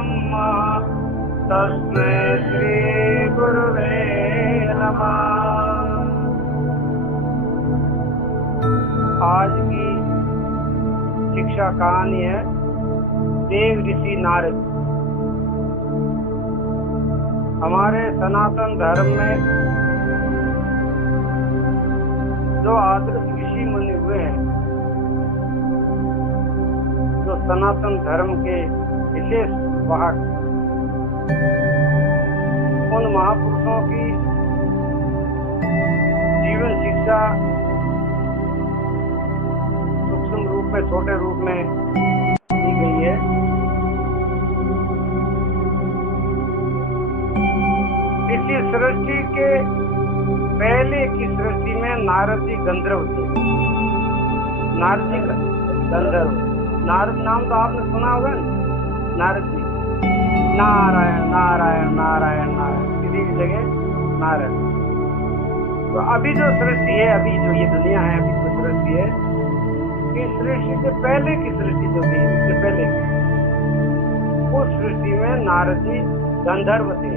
ब्रह्म तस्मै श्री गुरुवे नमः। आज की शिक्षा कहानी है देव ऋषि नारद। हमारे सनातन धर्म में जो आदर्श ऋषि मुनि हुए हैं, जो सनातन धर्म के विशेष वाहक, उन महापुरुषों की जीवन शिक्षा सूक्ष्म रूप में, छोटे रूप में दी गई है। इसी सृष्टि के पहले की सृष्टि में नारद जी गंधर्व थे। नारद जी गंधर्व, नारद नाम तो आपने सुना होगा। नारद जी नारायण नारायण नारायण नारायण, किसी भी जगह नारायण। तो अभी जो सृष्टि है, अभी जो ये दुनिया है, अभी जो सृष्टि है, इस सृष्टि से पहले की सृष्टि जो थी, उससे पहले उस सृष्टि में नारद जी गंधर्व थे।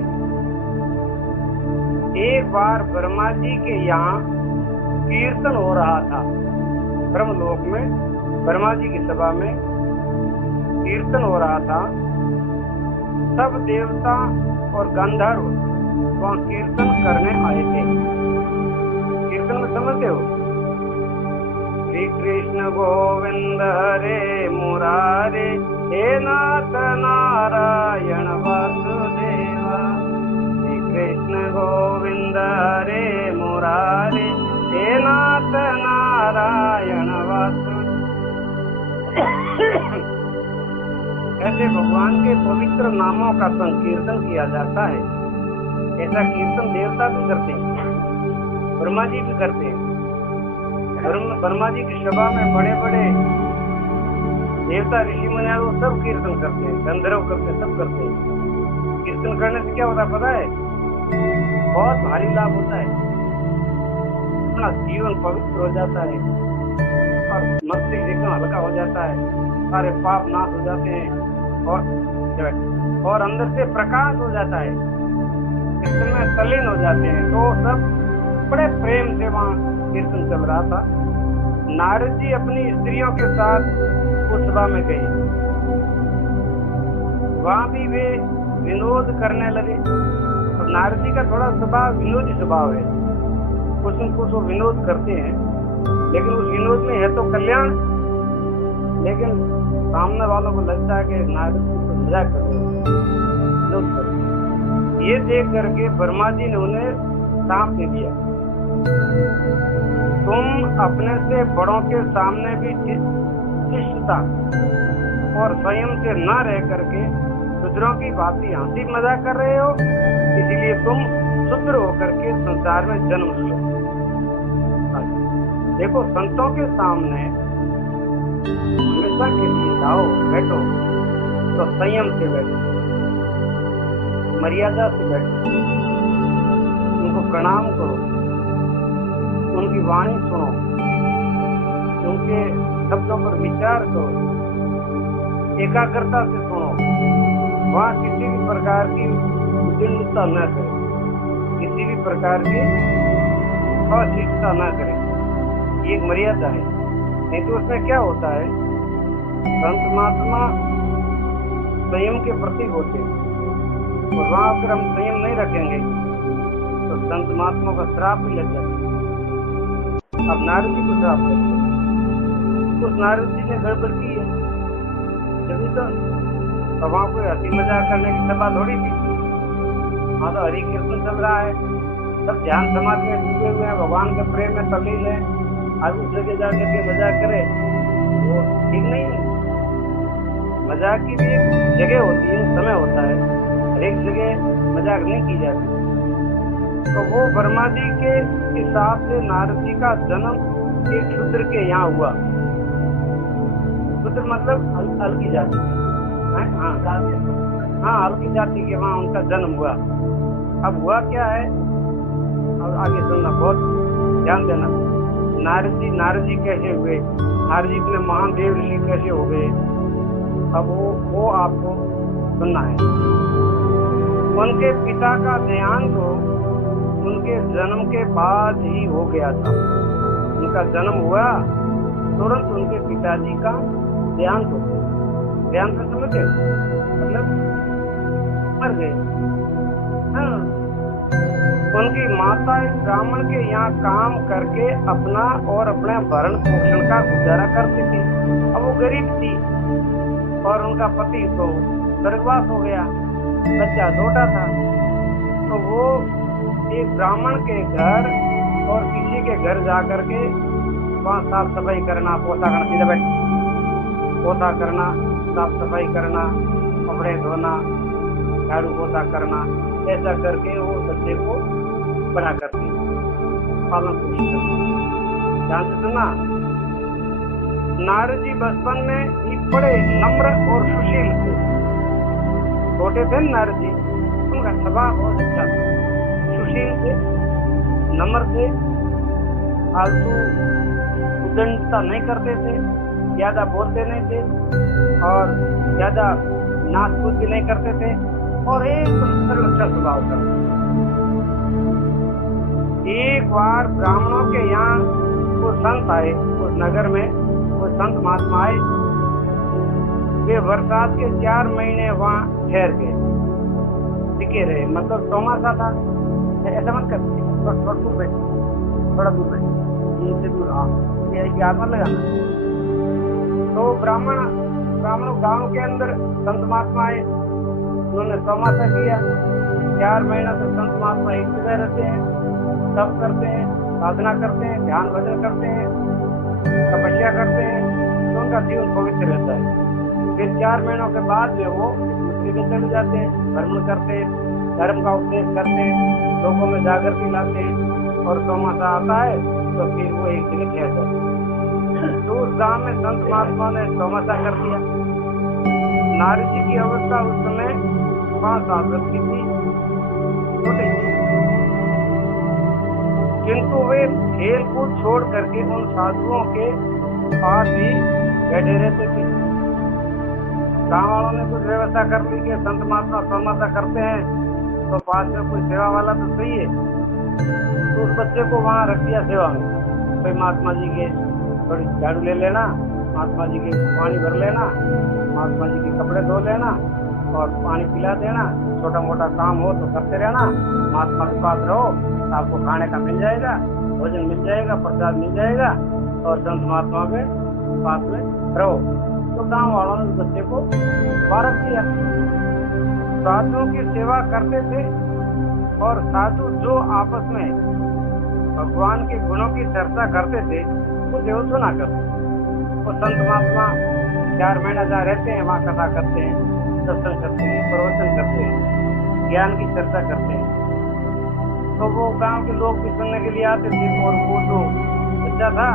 एक बार ब्रह्मा जी के यहाँ कीर्तन हो रहा था। ब्रह्मलोक में ब्रह्मा जी की सभा में कीर्तन हो रहा था। सब देवता और गंधर्व वहाँ कीर्तन करने आए थे। कीर्तन में समझते हो, श्री कृष्ण गोविंद हरे मुरारे, हे नाथ नारायण वासुदेवा। श्री कृष्ण गोविंद हरे मुरारे, हे नाथ नारायण वासुदेवा। ऐसे भगवान के पवित्र नामों का संकीर्तन किया जाता है। ऐसा कीर्तन देवता भी करते हैं, ब्रह्मा जी भी करते हैं। ब्रह्मा जी की सभा में बड़े बड़े देवता ऋषि मुनि वो सब कीर्तन करते हैं, गंधर्व करते हैं, सब करते हैं। कीर्तन करने से क्या होता है पता है? बहुत भारी लाभ होता है। अपना जीवन पवित्र हो जाता है और मस्तिष्क एकदम हल्का हो जाता है, सारे पाप नाश हो जाते हैं और अंदर से प्रकाश हो जाता है, कीर्तन में तल्लीन हो जाते हैं। तो सब बड़े प्रेम से वहाँ कीर्तन चल रहा था। नारद जी अपनी स्त्रियों के साथ उस सभा में गए। वहाँ भी वे विनोद करने लगे। और नारद जी का थोड़ा स्वभाव विनोदी स्वभाव है। कुछ न कुछ वो विनोद करते हैं, लेकिन उस विनोद में है तो कल्याण, लेकिन सामने वालों को लगता है कि नारद जी तो मजाक कर रहे हैं। ये देख करके ब्रह्मा जी ने उन्हें साफ दे दिया। तुम अपने से बड़ों के सामने भी शिष्टता और स्वयं से न रह करके दूसरों की बातें हंसी मजाक कर रहे हो, इसलिए तुम शूद्र होकर के संसार में जन्म लो। देखो, संतों के सामने हमेशा के लिए जाओ, बैठो तो संयम से बैठो, मर्यादा से बैठो, उनको प्रणाम करो, उनकी वाणी सुनो, उनके शब्दों पर विचार करो, एकाग्रता से सुनो। वहाँ किसी भी प्रकार की उद्दंडता न करें, किसी भी प्रकार की अशिष्टता न करें। ये एक मर्यादा है। नहीं तो उसमें क्या होता है, संत महात्मा संयम के प्रतीक होते हैं, और वहाँ अगर हम संयम नहीं रखेंगे तो संत महात्मा का श्राप भी लग जाता है। अब नारद जी को श्राप करते हैं, उस नारद जी ने गड़बड़ की है, जब तो वहाँ कोई हंसी मजाक करने की सभा थोड़ी थी। वहाँ तो हरि कीर्तन चल रहा है, सब ध्यान समाधि में डूबे हुए हैं, भगवान के प्रेम में तल्लीन है। आज उस जगह जाकर के मजाक करे वो ठीक नहीं है। मजाक की भी एक जगह होती है, समय होता है, हर एक जगह मजाक नहीं की जाती। तो वो ब्रह्मा जी के हिसाब से नारद जी का जन्म एक शूद्र के यहाँ हुआ। शूद्र मतलब हल्की जाति, हाँ हल्की जाति के वहाँ उनका जन्म हुआ। अब हुआ क्या है, और आगे सुनना, बहुत ध्यान देना। नारद जी कैसे हुए, नारद जी इतने महान देव ऋषि कैसे हो गए, अब वो आपको सुनना है। उनके पिता का देहांत तो उनके जन्म के बाद ही हो गया था। उनका जन्म हुआ तुरंत उनके पिताजी का देहांत हो गया। देहांत से समझे मतलब मर गए। हाँ। उनकी माता एक ब्राह्मण के यहाँ काम करके अपना और अपने भरण पोषण का गुजारा करती थी। अब वो गरीब थी और उनका पति तो स्वर्गवास हो गया, बच्चा छोटा था। तो वो एक ब्राह्मण के घर और किसी के घर जा करके वहाँ साफ सफाई करना, पोछा करना, सीधा बैठ पोछा करना, साफ सफाई करना, कपड़े धोना, झाड़ू पोछा करना, ऐसा करके वो बच्चे को बड़ा करती, पालन पोषण करती। ध्यान से सुना। नारद जी बचपन में ही बड़े नम्र और सुशील थे। छोटे थे नारद जी, उनका स्वभाव बहुत अच्छा था, सुशील थे, नम्र थे, फालतू उद्दंडता नहीं करते थे, ज्यादा बोलते नहीं थे और ज्यादा नाचकूद भी नहीं करते थे और एकदम सरल अच्छा स्वभाव था। एक बार ब्राह्मणों के यहाँ कुछ संत आए, उस नगर में कुछ संत महात्मा आए। वे बरसात के 4 महीने वहाँ ठहर गए, टिके रहे, मतलब चौमासा था। ऐसा मत कर, थोड़ा दूर बैठ, थोड़ा दूर बैठ, इनसे दूर हाथ मत लगाना। तो ब्राह्मणों गांव के अंदर संत महात्मा आए, उन्होंने चौमासा किया। 4 महीना तक संत महात्मा एक जगह रहते हैं, तप करते हैं, साधना करते हैं, ध्यान भजन करते हैं, तपस्या करते हैं, तो उनका जीवन पवित्र रहता है। फिर 4 महीनों के बाद में वो दूसरी जगह चले जाते हैं, भ्रमण करते हैं, धर्म का उपदेश करते हैं, लोगों में जागृति लाते हैं और चौमासा आता है तो फिर वो एक जगह ठहर जाते हैं। तो उस गाँव में संत महात्मा ने चौमासा कर दिया। नारद जी की अवस्था उस समय 5 साल की थी, छोटे थी, किंतु वे खेल कूद छोड़ करके उन साधुओं के पास ही बैठे रहते थे। गाँव वालों ने कुछ व्यवस्था कर ली कि संत महात्मा चौमासा करते हैं तो पास में कोई सेवा वाला तो चाहिए, तो उस बच्चे को वहाँ रख दिया सेवा में। कोई महात्मा जी के थोड़ी झाड़ू ले लेना, महात्मा जी के पानी भर लेना, महात्मा जी के कपड़े धो लेना और पानी पिला देना, छोटा मोटा काम हो तो करते रहना। महात्मा के पास रहो, आपको खाने का मिल जाएगा, भोजन मिल जाएगा, प्रसाद मिल जाएगा और संत महात्मा के पास में रहो। तो गांव वालों ने बच्चे को बारक किया। साधुओं की सेवा करते थे और साधु जो आपस में भगवान के गुणों की चर्चा करते थे उसे वो सुना करते। वो संत महात्मा 4 महीना जहाँ रहते हैं वहाँ कथा करते हैं, सत्संग करते हैं, प्रवचन करते हैं, ज्ञान की चर्चा करते हैं। तो वो गांव के लोग भी सुनने के लिए आते थे और वो जो बच्चा था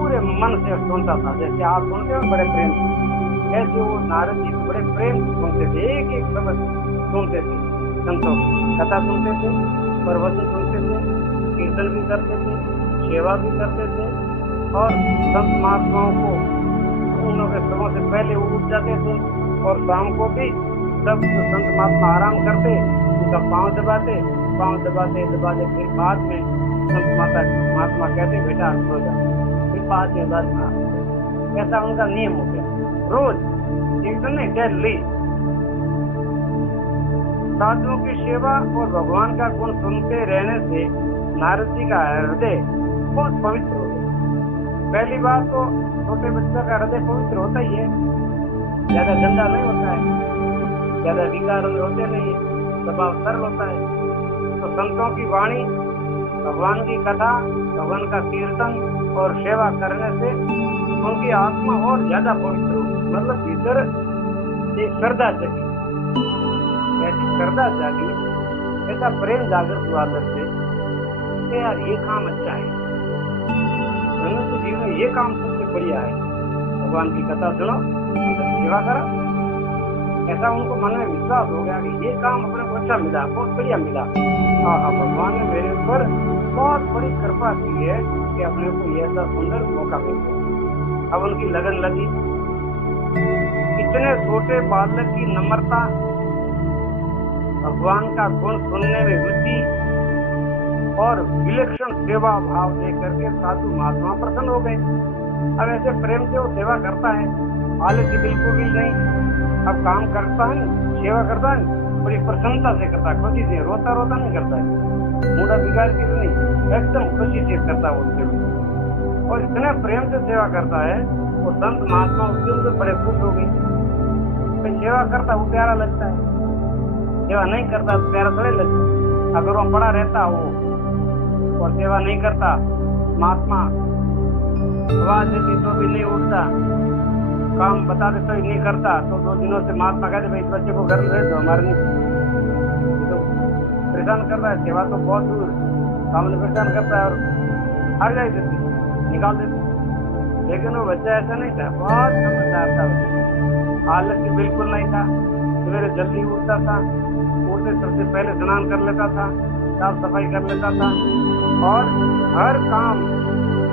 पूरे मन से सुनता था, जैसे आप सुनते हो बड़े प्रेम से, ऐसे वो नारद जी बड़े प्रेम से सुनते थे, एक एक शब्द सुनते थे, संतों कथा सुनते थे, प्रवचन सुनते थे, कीर्तन भी करते थे, सेवा भी करते थे और संत महात्माओं को उनके समय से पहले वो उठ जाते थे और शाम को भी सब संत महात्मा आराम करते, उनका पाँव दबाते फिर बाद में संत महात्मा कहते बेटा सो जा, फिर बाद में ऐसा उनका नियम हो गया। रोज एक दिन नहीं, डेली साधुओं की सेवा और भगवान का गुण सुनते रहने से नारद जी का हृदय बहुत पवित्र हो गया। पहली बात तो छोटे बच्चों का हृदय पवित्र होता ही है, ज्यादा गंदा नहीं होता है, ज्यादा विकार होते नहीं है, स्वभाव सरल होता है। तो संतों की वाणी, भगवान की कथा, भगवान का कीर्तन और सेवा करने से उनकी आत्मा और ज्यादा पवित्र होगी, मतलब भीतर एक श्रद्धा जगी, ऐसी श्रद्धा जागी, ऐसा प्रेम जागृत हुआ करते कि यार ये काम अच्छा है, मनुष्य जीवन में ये काम सबसे बढ़िया है, भगवान की कथा सुनो, सेवा करो। ऐसा उनको मन में विश्वास हो गया कि ये काम अपने को अच्छा मिला, बहुत बढ़िया मिला, और भगवान ने मेरे ऊपर बहुत बड़ी कृपा की है कि अपने को ये ऐसा सुंदर मौका मिल गया। अब उनकी लगन लगी, इतने छोटे बालक की नम्रता, भगवान का गुण सुनने में रुचि और विलक्षण सेवा भाव देकर के साधु महात्मा प्रसन्न हो गए। अब ऐसे प्रेम से वो सेवा करता है, आलस्य बिल्कुल भी नहीं। अब काम करता है, सेवा करता है, बड़ी प्रसन्नता से करता है, खुशी से, रोता रोता नहीं करता है, मूडा बिगाड़ के नहीं, एकदम खुशी से करता है वो सेवा। और इतने प्रेम से सेवा करता है, वो संत महात्मा उसके बड़े खुश हो गए। सेवा करता वो प्यारा लगता है, सेवा नहीं करता तो प्यारा थोड़े लगता। अगर वो पड़ा रहता वो और सेवा नहीं करता, महात्मा आवाज देती तो भी नहीं उठता, काम बता दे तो ही नहीं करता, तो 2 दिनों से महात्मा कहते भाई इस बच्चे को घर में भेज दो, हमारे नहीं तो परेशान कर रहा है, सेवा तो बहुत दूर, सामने परेशान करता है और हर जाए देती, निकाल देती। लेकिन वो बच्चा ऐसा नहीं था, बहुत समझदार था, आलस्य बिल्कुल नहीं था, सवेरे जल्दी उठता था, उठते सबसे पहले स्नान कर लेता था, साफ सफाई कर लेता था और हर काम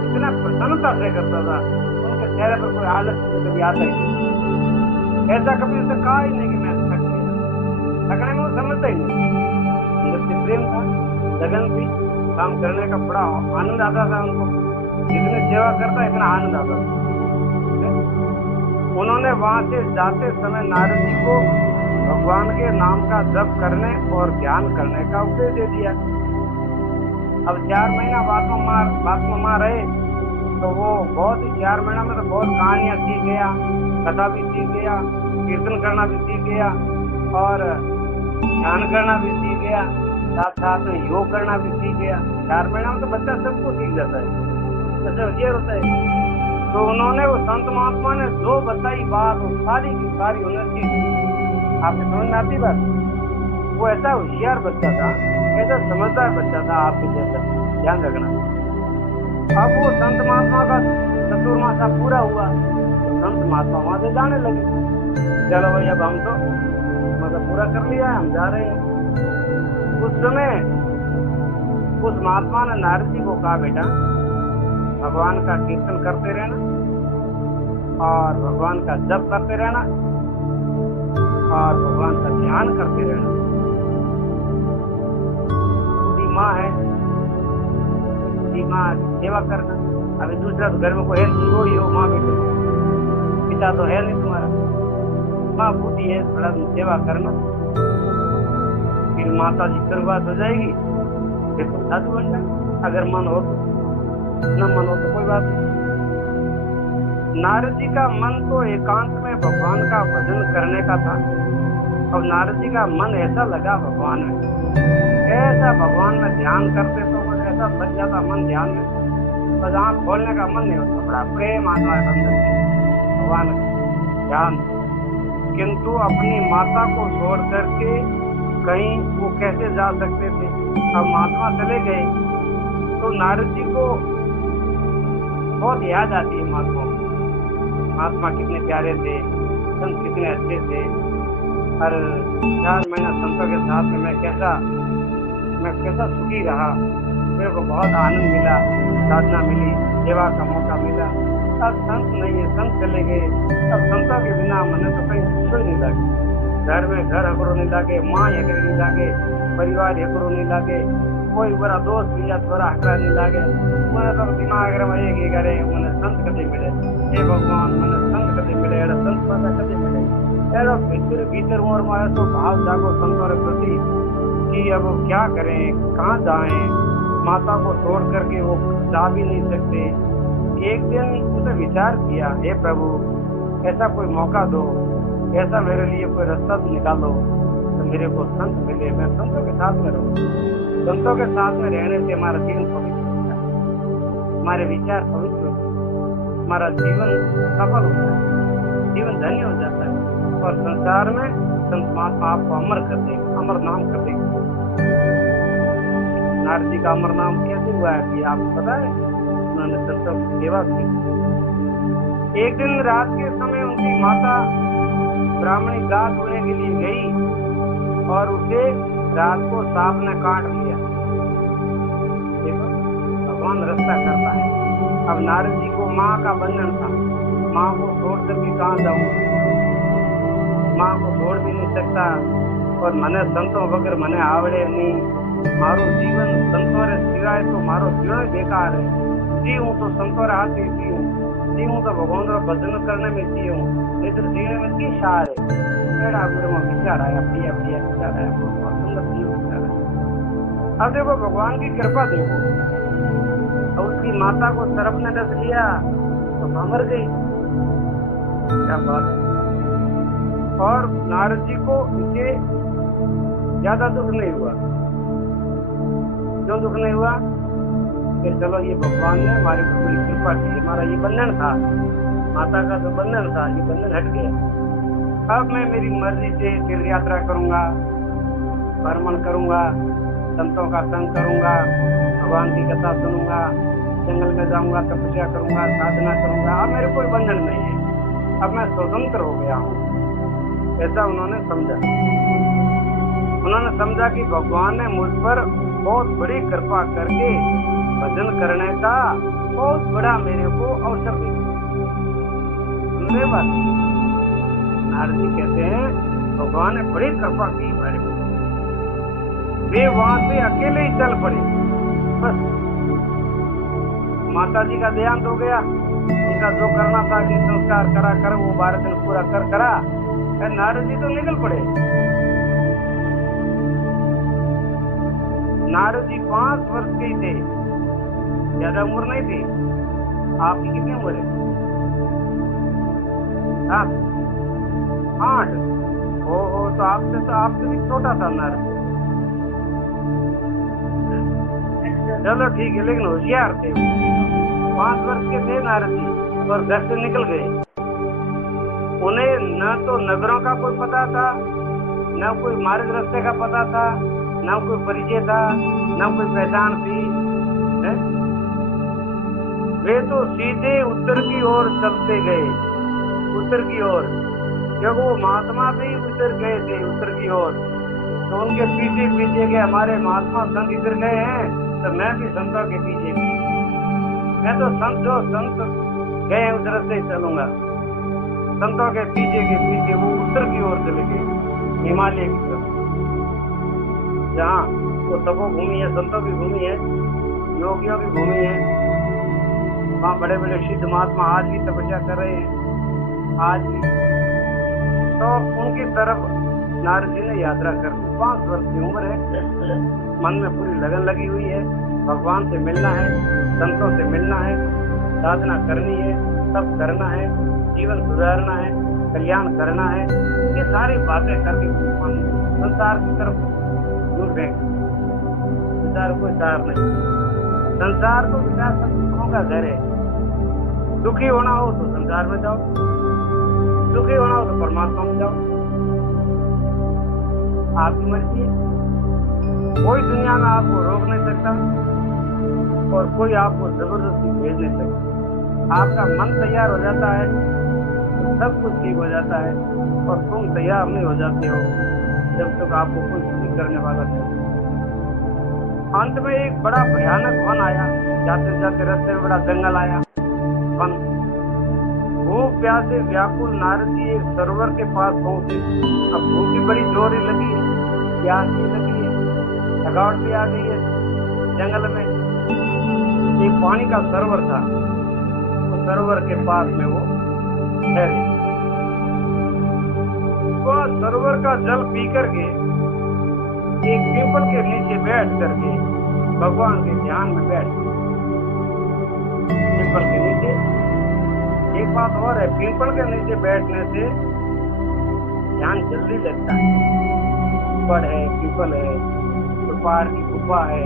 इतना प्रसन्नता से करता था, उनके चेहरे पर कोई आलस्य कभी आता ही नहीं। ऐसा कभी उसने कहा ही नहीं कि मैं थक गया, थकने में वो समझता ही नहीं। जबकि प्रेम था, लगन थी, काम करने का बड़ा आनंद आता था उनको, जितनी सेवा करता इतना आनंद आता था। उन्होंने वहां से जाते समय नारद जी को भगवान के नाम का जप करने और ध्यान करने का उपदेश दे दिया। अब 4 महीना बात में मां रहे तो वो बहुत ही 4 महीना में तो बहुत कहानियां सीख गया, कथा भी सीख गया, कीर्तन करना भी सीख गया और ध्यान करना भी सीख गया, साथ साथ में योग करना भी सीख गया। 4 महीना में तो बच्चा सबको सीख जाता है, जैसे होशियार होता है। तो उन्होंने वो संत महात्मा ने जो बताई बात वो सारी की सारी उन्हें सीख। आपने समझ में आती बात? वो ऐसा होशियार बच्चा था, ऐसा समझदार बच्चा था आपके जैसा, ध्यान रखना। अब वो संत महात्मा का चतुर्मासा पूरा हुआ, तो संत महात्मा वहां से जाने लगे, चलो भाई अब हम तो मतलब पूरा कर लिया है, हम जा रहे हैं। उस समय उस महात्मा ने नारद जी को कहा, बेटा भगवान का कीर्तन करते रहना और भगवान का जप करते रहना और भगवान का ध्यान करते रहना। खुदी माँ है, खुदी माँ सेवा करना। अभी दूसरा तो घर में कोई है नहीं, हो माँ बेटे, पिता तो है नहीं तुम्हारा, माँ बूढ़ी है, थोड़ा तुम सेवा करना, फिर माता जी शुरुआत हो जाएगी, फिर तुम साधु बन जाए, अगर मन हो तो, न मन हो तो कोई बात नहीं। नारद जी का मन तो एकांत में भगवान का भजन करने का था। अब नारद जी का मन ऐसा लगा भगवान में, ऐसा भगवान में ध्यान करते तो बस ऐसा लग जाता मन ध्यान में, बस आँख खोलने का मन नहीं होता, बड़ा प्रेम आता है अंदर से भगवान ध्यान। किंतु अपनी माता को छोड़ करके कहीं वो कैसे जा सकते थे? अब महात्मा चले गए तो नारद जी को बहुत याद आती है महात्मा। महात्मा कितने प्यारे थे, संत कितने अच्छे थे, हर 4 महीना संतों के साथ में मैं कैसा सुखी रहा, मेरे को बहुत आनंद मिला, साधना मिली, सेवा का मौका मिला। अब संत नहीं है, संत चले गए, अब संतों के बिना मैंने तो कहीं कुछ नहीं लगे, घर में घर हकड़ो नहीं लगे, माँ हकड़ी नहीं लगे, परिवार हकड़ो नहीं लगे, कोई बड़ा दोस्त भी या थोड़ा हकड़ा नहीं लगे। मैंने तो दिमाग में एक करे मैंने संत कदे मिले, हे भगवान मैंने संत कदे मिले, संत पता कदे मिले, भीतर उम्र में तो भाव जागो संतों के प्रति कि अब क्या करें, कहाँ जाएं, माता को छोड़ करके वो जा भी नहीं सकते। एक दिन उसने विचार किया, हे प्रभु ऐसा कोई मौका दो, ऐसा मेरे लिए कोई रास्ता निकालो तो मेरे को संत मिले, मैं संतों के साथ में रहूं। संतों के साथ में रहने से हमारा जीवन पवित्र होता है, हमारे विचार पवित्र होते हैं, हमारा जीवन सफल होता है, जीवन धन्य हो जाता है और संसार में संत महात्मा आपको अमर कर देगा, अमर नाम कर देगा। नारद जी का अमर नाम कैसे हुआ है कि आपको पता है? उन्होंने संतों की सेवा की। एक दिन रात के समय उनकी माता ब्राह्मणी गाय धोने के लिए गई और उसे रात को सांप ने काट लिया। देखो भगवान रास्ता करता है। अब नारद जी को माँ का बंधन था, माँ को छोड़ करके कहाँ जाऊँ, माँ को छोड़ भी नहीं सकता और मने संतों वगैरह मने आवड़े नहीं। मारो जीवन संतों रे सिवाय तो मारो जीवन बेकार है। जी हूँ तो संतों रे हाथ ही जी हूँ तो भगवान रा भजन करने में जी हूँ, नहीं तो जीवन में की सार है। एड़ा गुरु में विचार आया, बढ़िया बढ़िया विचार आया, बहुत सुंदर जीव विचार आया। अब देखो भगवान की कृपा देखो, और उसकी माता को सर्प ने डस लिया तो मां मर गई, क्या बात। और नारद जी को इसे ज्यादा दुख नहीं हुआ। क्यों दुख नहीं हुआ? कि चलो ये भगवान ने हमारे को बड़ी कृपा की, हमारा ये बंधन था, माता का जो बंधन था ये बंधन हट गया। अब मैं मेरी मर्जी से तीर्थ यात्रा करूंगा, भ्रमण करूंगा, संतों का संग करूंगा, भगवान की कथा सुनूंगा, जंगल में जाऊंगा, तपस्या करूंगा, साधना करूंगा। अब मेरे कोई बंधन नहीं है, अब मैं स्वतंत्र हो गया हूँ। ऐसा उन्होंने समझा। उन्होंने समझा कि भगवान ने मुझ पर बहुत बड़ी कृपा करके भजन करने का बहुत बड़ा मेरे को अवसर दिया। नारद जी कहते हैं भगवान ने बड़ी कृपा की हमारे को। वे वहां से अकेले ही चल पड़े, बस माता जी का देहांत हो गया, उनका जो करना था कि संस्कार करा कर वो 12 दिन पूरा करा। नारद जी तो निकल पड़े। नारद जी 5 वर्ष के ही थे, ज्यादा उम्र नहीं थी। आपकी कितनी उम्र है? 8। ओहो, तो आपसे भी छोटा था नारद। चलो ठीक है, लेकिन होशियार थे। 5 वर्ष के थे नारद जी और घर से निकल गए। उन्हें न तो नगरों का कोई पता था, न कोई मार्ग रास्ते का पता था, न कोई परिचय था, न कोई पहचान थी। वे तो सीधे उत्तर की ओर चलते गए, उत्तर की ओर। जब वो महात्मा भी उतर गए थे उत्तर की ओर, तो उनके पीछे पीछे के हमारे महात्मा संत इधर गए हैं, तो मैं भी संतों के पीछे मैं तो संत गए उस रास्ते चलूंगा। संतों के पीछे वो उत्तर की ओर चले गए, हिमालय की तरफ, जहाँ वो तपो भूमि है, संतों की भूमि है, योगियों की भूमि है। वहाँ बड़े बड़े सिद्ध महात्मा आज भी तपस्या कर रहे हैं, आज भी। तो उनकी तरफ नारद जी ने यात्रा कर ली। 5 वर्ष की उम्र है, मन में पूरी लगन लगी हुई है, भगवान से मिलना है, संतों से मिलना है, साधना करनी है, सब करना है, जीवन सुधारना है, कल्याण करना है। ये सारी बातें करके संसार की तरफ दूर फेंक। संसार कोई सार नहीं, संसार तो विचार सत्संगों का घर है। दुखी होना हो तो संसार में जाओ, दुखी होना हो तो परमात्मा में जाओ, आपकी मर्जी है। कोई दुनिया में आपको रोक नहीं सकता और कोई आपको जबरदस्ती भेज नहीं सकता। आपका मन तैयार हो जाता है तो सब कुछ ठीक हो जाता है, और तुम तैयार नहीं हो जाते हो जब तक आपको कोई कुछ करने वाला नहीं। अंत में एक बड़ा भयानक वन आया, जाते जाते रास्ते में बड़ा जंगल आया, वन। भूख प्यासे व्याकुल नारद जी एक सरोवर के पास पहुंचे। अब भूख की बड़ी जोरी लगी है, प्यास भी लगी है, थकावट भी आ गई है। जंगल में एक पानी का सरोवर था, उस सरोवर के पास में वो ठहरे। वो सरोवर का जल पी करके एक पीपल के नीचे बैठ करके भगवान के ध्यान में बैठ। पीपल के नीचे एक बात और है, पीपल के नीचे बैठने से ध्यान जल्दी लगता है। पड़ है, पीपल है, तो पहाड़ की गुफा है,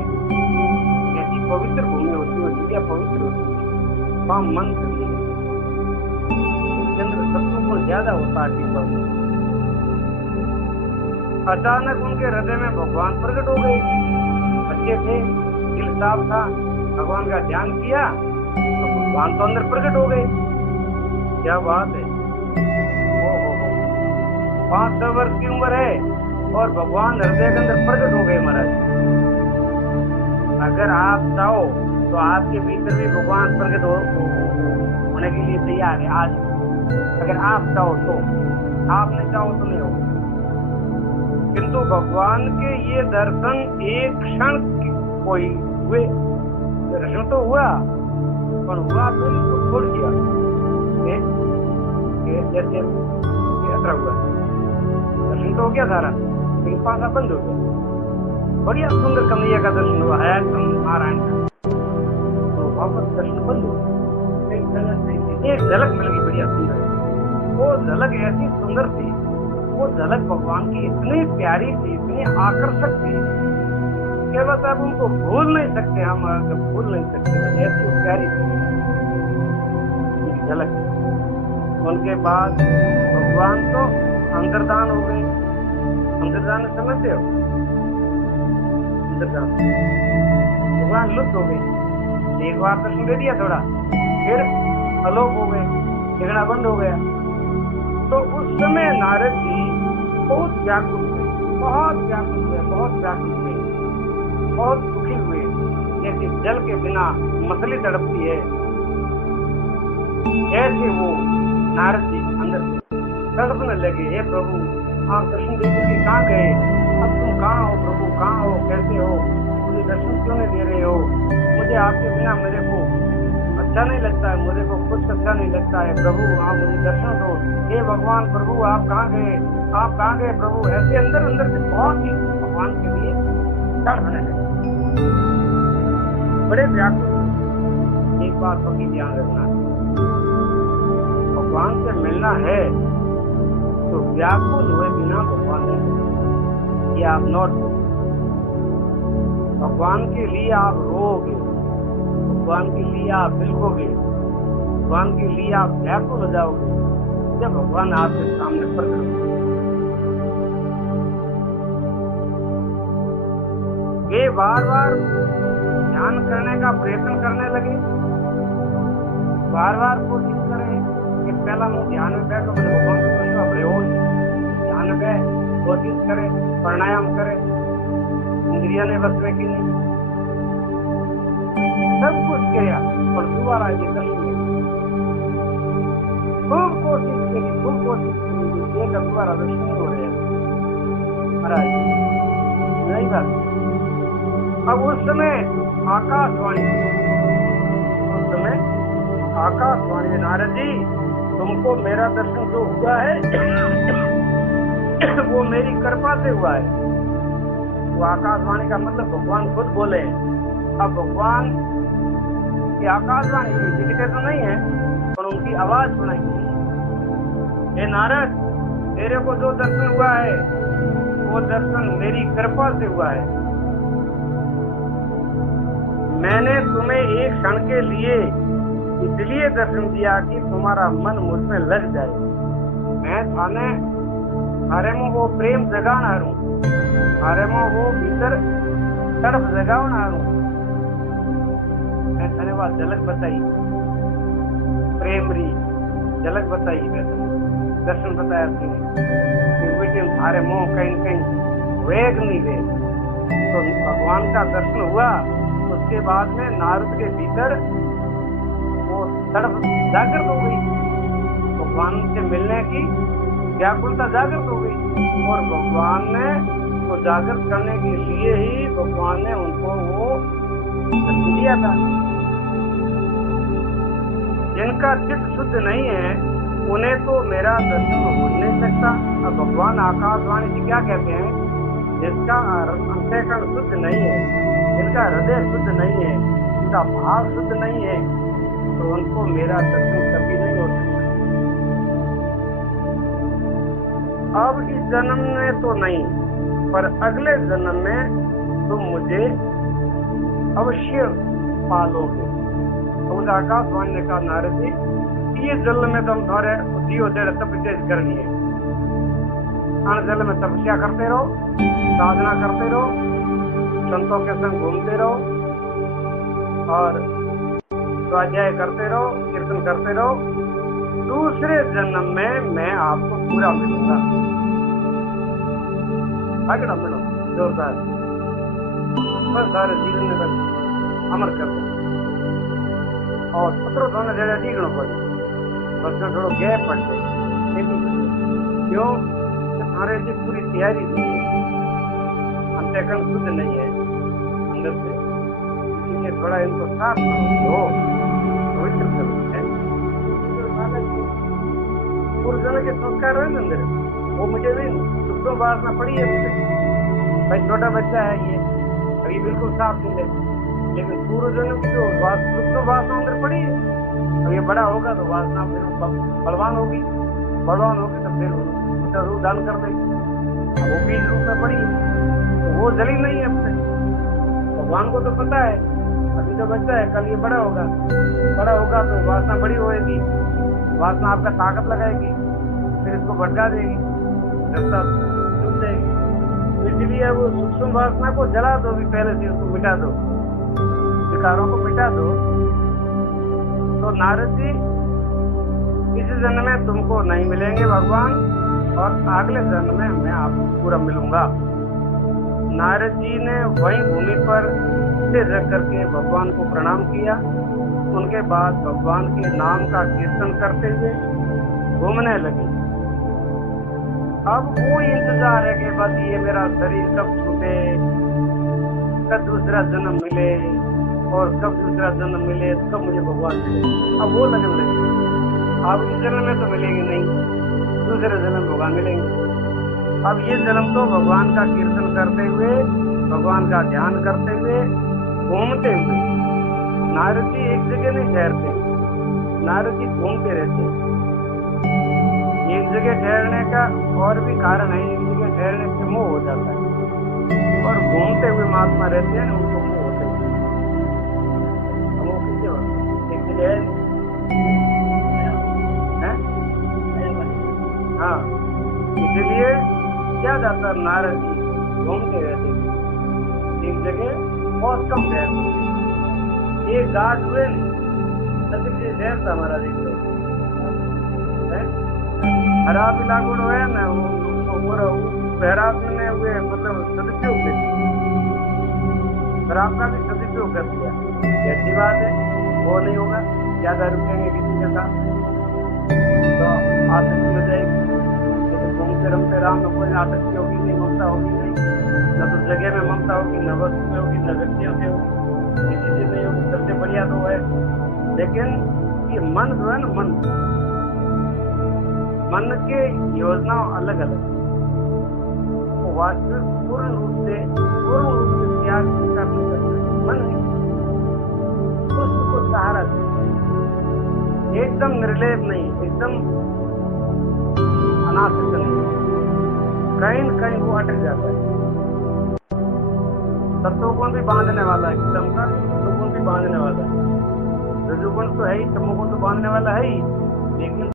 ऐसी पवित्र भूमि होती है, जगह पवित्र होती है, वहाँ मन चंद्र सत्व को ज्यादा होता है पीपल। अचानक उनके हृदय में भगवान प्रकट हो गए। बच्चे थे, दिल साफ था, भगवान का ध्यान किया तो भगवान तो अंदर प्रकट हो गए। क्या बात है। ओ 500 वर्ष की उम्र है और भगवान हृदय के अंदर प्रकट हो गए महाराज। अगर आप चाहो तो आपके भीतर भी भगवान प्रकट होने के लिए तैयार है आज, अगर आप चाहो तो। आपने चाहो तो नहीं होगा। किंतु भगवान के ये दर्शन एक क्षण कोई हुए, दर्शन तो हुआ पर हुआ बिल्कुल छोड़ दिया, जैसे ऐसा हुआ दर्शन तो हो गया सारा, लेकिन पासा बंद हो गया। बढ़िया सुंदर कन्हैया का दर्शन हुआ है नारायण का, तो वापस दर्शन बंद हो गया। एक झलक मिल गई बढ़िया सुंदर, वो झलक ऐसी सुंदर थी, वो झलक भगवान की इतनी प्यारी थी, इतनी आकर्षक थी कि बस अब उनको भूल नहीं सकते हम, भूल नहीं सकते, ऐसी वो प्यारी थी झलक। उनके बाद भगवान तो अंतर्धान हो गए। अंतर्धान समझते हो? अंतर्धान भगवान लुप्त हो गए। एक बार दर्शन दे दिया थोड़ा, फिर अलोप हो गए, दिखना बंद हो गया। तो उस समय नारद जी बहुत व्याकुल हुए, बहुत व्याकुल हुए, बहुत व्याकुल हुए, बहुत दुखी हुए, जैसे जल के बिना मछली तड़पती है, ऐसे वो नारद जी अंदर से तड़पने लगे। हे प्रभु, आप दर्शन देने के कहाँ गए? अब तुम कहाँ हो प्रभु, कहाँ हो, कैसे हो, मुझे दर्शन क्यों नहीं दे रहे हो? मुझे आपके बिना मेरे को अच्छा नहीं लगता है, मुझे को कुछ अच्छा नहीं लगता है। प्रभु आप मुझे दर्शन दो। हे भगवान प्रभु आप कहाँ गए, आप कहाँ गए प्रभु? ऐसे अंदर अंदर से बहुत ही भगवान के लिए तड़पने लगे, बड़े व्याकुल। एक बात को ध्यान रखना, भगवान से मिलना है तो व्याकुल हुए बिना भगवान नहीं, ये आप नोट, भगवान के लिए आप रोओगे, भगवान के लिए आप बिलखोगे, भगवान के लिए आप व्याकुल हो जाओगे जब भगवान आपके सामने प्रकट होंगे। वे बार बार ध्यान करने का प्रयत्न करने लगे, बार बार कोशिश करें कि पहला मैं ध्यान में बैठो, मैंने भगवान को कृष्ण प्रयोग ध्यान में बैठ, कोशिश करें, प्राणायाम करें, इंद्रिया ने बस में की नहीं, सब कुछ किया और दोबारा ये दर्शन खूब कोशिश करी, खूब कोशिश करी, एक दोबारा दर्शन नहीं हो रहे महाराज, नहीं बात। अब उस समय आकाशवाणी, उस समय आकाशवाणी, नारद जी तुमको मेरा दर्शन जो हुआ है वो मेरी कृपा से हुआ है। वो आकाशवाणी का मतलब भगवान खुद बोले। अब भगवान की आकाशवाणी दिखते तो नहीं है पर उनकी आवाज सुनाई दी। हे नारद, तेरे को जो दर्शन हुआ है वो दर्शन मेरी कृपा से हुआ है। मैंने तुम्हें एक क्षण के लिए इसलिए दर्शन दिया कि तुम्हारा मन मुझ में लग जाए। मैं थाने थारे में वो प्रेम जगाना हूँ, थारे में वो भीतर तड़प जगाना हूँ। मैं थाने बात झलक बताई, प्रेम री झलक बताई, मैं दर्शन बताया तुमने, थारे मुंह कहीं कहीं वेग नहीं वे। तो भगवान का दर्शन हुआ, उसके बाद में नारद के भीतर वो तड़प जागृत हो गई, भगवान से मिलने की व्याकुलता जागृत हो गई। और भगवान ने वो जागृत करने के लिए ही भगवान ने उनको वो दर्शन दिया था। जिनका चित्त शुद्ध नहीं है उन्हें तो मेरा दर्शन हो नहीं सकता। अब भगवान आकाशवाणी से क्या कहते हैं? जिसका अंतःकरण शुद्ध नहीं है, जिनका हृदय शुद्ध नहीं है, जिनका भाव शुद्ध नहीं है, तो उनको मेरा दर्शन कभी नहीं हो सकता। अब इस जन्म में तो नहीं, पर अगले जन्म में तुम मुझे अवश्य पालोगे। तो उस आकाशवाणी ने कहा, नारद जी ये जल में तुम थोड़े जीव तेरे तपस्या करनी है, अन जल में तपस्या करते रहो, साधना करते रहो, संतों के संग घूमते रहो और स्वाध्याय करते रहो, कीर्तन करते रहो। दूसरे जन्म में मैं आपको पूरा मिलूंगा। आगे मिलो जोरदार, बस सारे जीवन में बस अमर करते और पत्रों धोने जगह डीगणो पड़े, बस में थोड़ा गैप पड़ते, क्यों? कि तुम्हारे जी पूरी तैयारी नहीं है, अंतःकरण शुद्ध नहीं है अंदर से, इसीलिए थोड़ा इनको साफ करो, पवित्र करो। पूर्व जन्म के संस्कार है ना अंदर, वो मुझे भी सूक्ष्म वासना पड़ी है मुझे। भाई छोटा बच्चा है ये, अभी बिल्कुल साफ नहीं है, लेकिन पूर्व जन्म की जो सूक्ष्म वासना अंदर पड़ी है। अब ये बड़ा होगा तो वासना फिर बलवान होगी, बलवान होगी तो फिर उसका रूप दान कर देगी। वो बीज रूप में पड़ी है तो वो जली नहीं है अपने। भगवान को तो पता है अभी तो बच्चा है, कल ये बड़ा होगा तो वासना बड़ी होएगी, वासना आपका ताकत लगाएगी, फिर इसको भटका देगी, रास्ता छूट देगी। इसलिए वो सूक्ष्म वासना को जला दो भी, पहले से उसको मिटा दो, विकारों को मिटा दो। तो नारद जी इस जन्म में तुमको नहीं मिलेंगे भगवान, और अगले जन्म में मैं आपको पूरा मिलूंगा। नारद जी ने वहीं भूमि पर सिर रख करके भगवान को प्रणाम किया। उनके बाद भगवान के नाम का कीर्तन करते हुए घूमने लगे। अब वो इंतजार है कि बस ये मेरा शरीर कब छूटे, कब दूसरा जन्म मिले, और कब दूसरा जन्म मिले कब मुझे भगवान मिले। अब वो लगन लगे, अब इस जन्म में तो मिलेंगे नहीं, दूसरे जन्म भगवान मिलेंगे। अब ये जन्म तो भगवान का कीर्तन करते हुए, भगवान का ध्यान करते हुए, घूमते हुए। नारद जी एक जगह नहीं ठहरते, नारद जी घूमते रहते। एक जगह ठहरने का और भी कारण है, एक जगह ठहरने से मोह हो जाता है, और घूमते हुए महात्मा रहते हैं उनको मोह होते हैं। वो किसके वक्त एक जगह है? हाँ, इसलिए क्या जाता नारद जी घूमते रहते थे एक जगह, बहुत कम ठहरते। एक घाट हुए नदी शहर था हमारा, देखो खराब इलाकों है ना, वो शहरात में हुए मतलब सदुपयोग थे, शराब का भी सदुपयोग कर दिया। ये अच्छी बात है, वो नहीं होगा, ज्यादा रुकेंगे किसी के साथ तो आसक्ति हो जाएगी। घूमते रमते राम में कोई आसक्ति होगी नहीं, ममता होगी नहीं, न तो जगह में ममता होगी, न वस्तु में होगी, न व्यक्तियों से होगी, किसी से नहीं होगी। सबसे बढ़िया तो है, लेकिन ये मन जो है ना, मन के योजना अलग अलग, वो वास्तविक पूर्ण रूप से त्याग कर मन है, उसको सहारा दे, एकदम निर्लेप नहीं, एकदम अनासक्त नहीं, कहीं न कहीं वो अटक जाता है। सत्वगुण भी बांधने वाला है, तमका सत्वगुण भी बांधने वाला है, रजोगुण तो है ही, तमोगुण तो बांधने वाला है ही, लेकिन